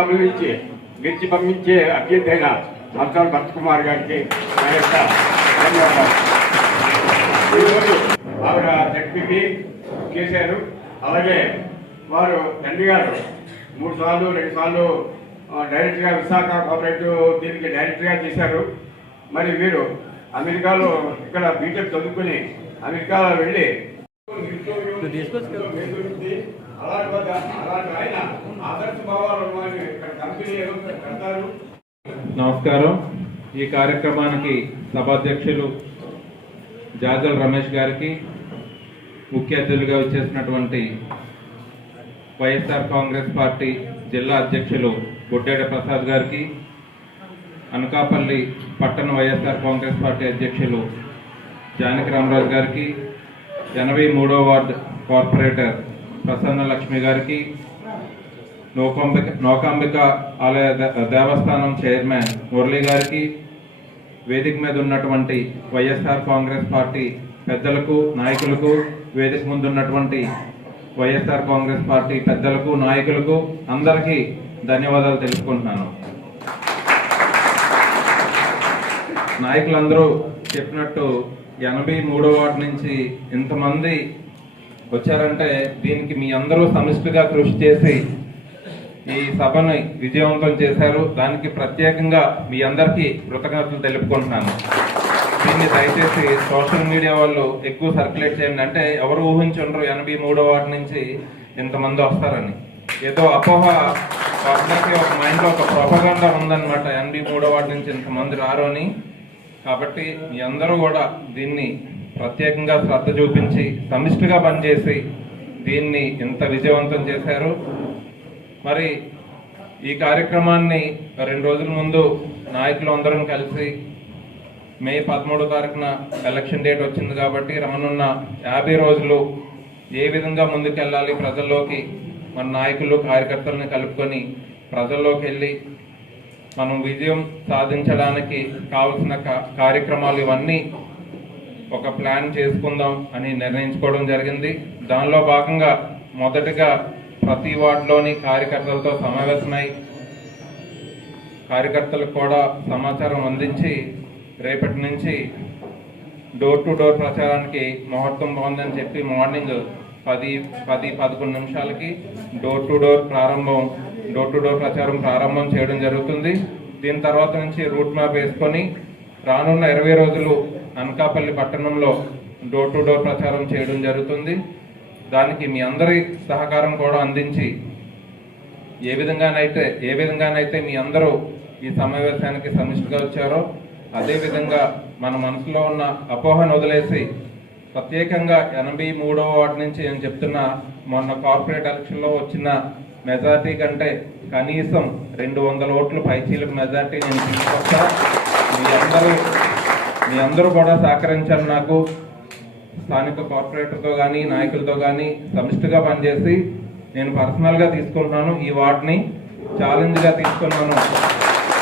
అనుభవించి గెలిచి పంపించే అభ్యర్థి అయిన భరత్ కుమార్ గారికి నా యొక్క ధన్యవాదాలు. ఈరోజు ఆవిడ జడ్పీకి చేశారు. అలాగే వారు తండ్రి గారు మూడు సార్లు రెండు సార్లు డైరెక్ట్గా విశాఖ కోఆపరేటివ్ దీనికి డైరెక్ట్గా చేశారు. మరి వీరు అమెరికాలో ఇక్కడ బీటెక్ చదువుకుని అమెరికాలో వెళ్ళి అలాంటి అలాంటి ఆయన ఆదర్శ భావాలు ఇక్కడ కంపెనీ పెడతారు నమస్కారం. ఈ కార్యక్రమానికి సభాధ్యక్షులు జాజల్ రమేష్ గారికి ముఖ్య అతిథులుగా వచ్చేసినటువంటి వైఎస్ఆర్ కాంగ్రెస్ పార్టీ జిల్లా అధ్యక్షులు బొడ్డేడ ప్రసాద్ గారికి అనకాపల్లి పట్టణ వైఎస్ఆర్ కాంగ్రెస్ పార్టీ అధ్యక్షులు జానకి రామరాజు గారికి ఎనభై మూడో వార్డు కార్పొరేటర్ ప్రసన్న లక్ష్మి గారికి నోకాంబిక నోకాంబిక ఆలయ దే- దేవస్థానం చైర్మన్ మురళి గారికి వేదిక మీద ఉన్నటువంటి వైఎస్ఆర్ కాంగ్రెస్ పార్టీ పెద్దలకు నాయకులకు వేదిక ముందు ఉన్నటువంటి వైఎస్ఆర్ కాంగ్రెస్ పార్టీ పెద్దలకు నాయకులకు అందరికీ ధన్యవాదాలు తెలుపుకుంటున్నాను. నాయకులందరూ చెప్పినట్టు ఎనభై మూడో వాటి నుంచి ఇంతమంది వచ్చారంటే దీనికి మీ అందరూ సమిష్టిగా కృషి చేసి ఈ సభను విజయవంతం చేశారు. దానికి ప్రత్యేకంగా మీ అందరికీ కృతజ్ఞతలు తెలుపుకుంటున్నాను. దీన్ని దయచేసి సోషల్ మీడియా వాళ్ళు ఎక్కువ సర్క్యులేట్ చేయండి. అంటే ఎవరు ఊహించుండ్రు ఎనభై మూడో వార్డు నుంచి ఇంతమంది వస్తారని. ఏదో అపోహ అందరికీ ఒక మైండ్లో ఒక ప్రొపగండా ఉందన్నమాట. ఎనభై మూడో వార్డు నుంచి ఇంతమంది రారు అని. కాబట్టి మీ అందరూ కూడా దీన్ని ప్రత్యేకంగా శ్రద్ధ చూపించి సమిష్టిగా పనిచేసి దీన్ని ఇంత విజయవంతం చేశారు. మరి ఈ కార్యక్రమాన్ని రెండు రోజుల ముందు నాయకులు అందరం కలిసి మే పదమూడో తారీఖున ఎలక్షన్ డేట్ వచ్చింది కాబట్టి రానున్న యాభై రోజులు ఏ విధంగా ముందుకెళ్ళాలి ప్రజల్లోకి మన నాయకులు కార్యకర్తలను కలుపుకొని ప్రజల్లోకి వెళ్ళి మనం విజయం సాధించడానికి కావలసిన కార్యక్రమాలు ఇవన్నీ ఒక ప్లాన్ చేసుకుందాం అని నిర్ణయించుకోవడం జరిగింది. దానిలో భాగంగా మొదటగా ప్రతి వార్డులోని కార్యకర్తలతో సమావేశమై కార్యకర్తలకు కూడా సమాచారం అందించి రేపటి నుంచి డోర్ టు డోర్ ప్రచారానికి ముహూర్తం బాగుందని చెప్పి మార్నింగ్ పది పది పదకొండు నిమిషాలకి డోర్ టు డోర్ ప్రారంభం డోర్ టు డోర్ ప్రచారం ప్రారంభం చేయడం జరుగుతుంది. దీని తర్వాత నుంచి రూట్ మ్యాప్ వేసుకొని రానున్న ఇరవై రోజులు అనకాపల్లి పట్టణంలో డోర్ టు డోర్ ప్రచారం చేయడం జరుగుతుంది. దానికి మీ అందరి సహకారం కూడా అందించి ఏ విధంగానైతే ఏ విధంగానైతే మీ అందరూ ఈ సమావేశానికి సమిష్టిగా వచ్చారో అదేవిధంగా మన మనసులో ఉన్న అపోహను వదిలేసి ప్రత్యేకంగా ఎనభై మూడవ వార్డు నుంచి నేను చెప్తున్నా మొన్న కార్పొరేట్ ఎలక్షన్లో వచ్చిన మెజార్టీ కంటే కనీసం రెండు వందల ఓట్లు పైచీలకు మెజార్టీ నేను తీసుకొస్తా. మీ అందరూ మీ అందరూ కూడా సహకరించారు నాకు స్థానిక కార్పొరేటర్తో కానీ నాయకులతో కానీ సమిష్టిగా పనిచేసి నేను పర్సనల్గా తీసుకుంటున్నాను ఈ వార్డుని ఛాలెంజ్గా తీసుకున్నాను.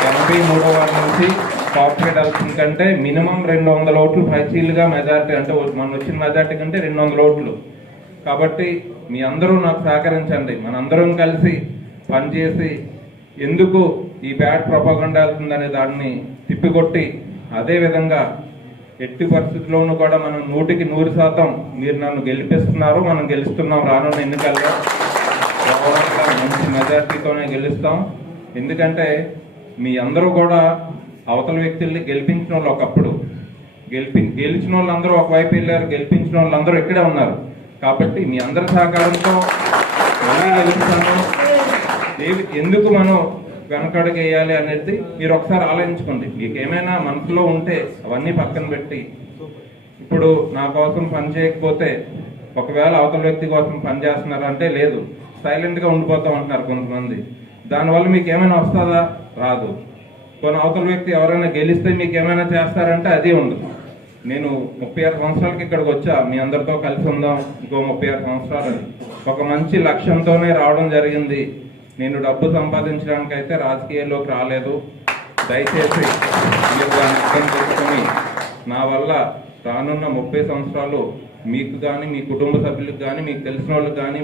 ఎనభై మూడో వార్డు నుంచి కార్పొరేట్ ఎలక్షన్ కంటే మినిమం రెండు వందల ఓట్లు ఫైచీలుగా మెజార్టీ అంటే మన వచ్చిన మెజార్టీ కంటే రెండు వందల ఓట్లు. కాబట్టి మీ అందరూ నాకు సహకరించండి. మనందరం కలిసి పనిచేసి ఎందుకు ఈ బ్యాడ్ ప్రొపగండా వెళ్తుందనే దాన్ని తిప్పికొట్టి అదేవిధంగా ఎట్టి పరిస్థితుల్లోనూ కూడా మనం నూటికి నూరు శాతం మీరు నన్ను గెలిపిస్తున్నారు మనం గెలుస్తున్నాం రానున్న ఎన్నికల్లో. మంచి మెజార్టీతోనే గెలుస్తాం. ఎందుకంటే మీ అందరూ కూడా అవతల వ్యక్తుల్ని గెలిపించిన వాళ్ళు ఒకప్పుడు. గెలిపి గెలిచిన వాళ్ళందరూ ఒకవైపు వెళ్ళారు గెలిపించిన వాళ్ళందరూ ఇక్కడే ఉన్నారు. కాబట్టి మీ అందరి సహకారంతో మళ్ళీ గెలుస్తాను. ఎందుకు మనం వెనకడుగేయాలి అనేది మీరు ఒకసారి ఆలోచించుకోండి. మీకు ఏమైనా మనసులో ఉంటే అవన్నీ పక్కన పెట్టి. ఇప్పుడు నా కోసం పని చేయకపోతే ఒకవేళ అవతల వ్యక్తి కోసం పని చేస్తున్నారు అంటే లేదు. సైలెంట్గా ఉండిపోతాం అంటున్నారు కొంతమంది. దానివల్ల మీకు ఏమైనా వస్తుందా? రాదు. కొన్ని అవతల వ్యక్తి ఎవరైనా గెలిస్తే మీకు ఏమైనా చేస్తారంటే అది ఉండదు. నేను ముప్పై ఆరు సంవత్సరాలకి ఇక్కడికి వచ్చా. మీ అందరితో కలిసి ఉందాం. ఇంకో ముప్పై ఆరు సంవత్సరాలు. ఒక మంచి లక్ష్యంతోనే రావడం జరిగింది. నేను డబ్బు సంపాదించడానికి అయితే రాజకీయాల్లోకి రాలేదు. దయచేసి మీరు దాన్ని అర్థం చేసుకొని నా వల్ల రానున్న ముప్పై సంవత్సరాలు మీకు కానీ మీ కుటుంబ సభ్యులకు కానీ మీకు తెలిసిన వాళ్ళకి కానీ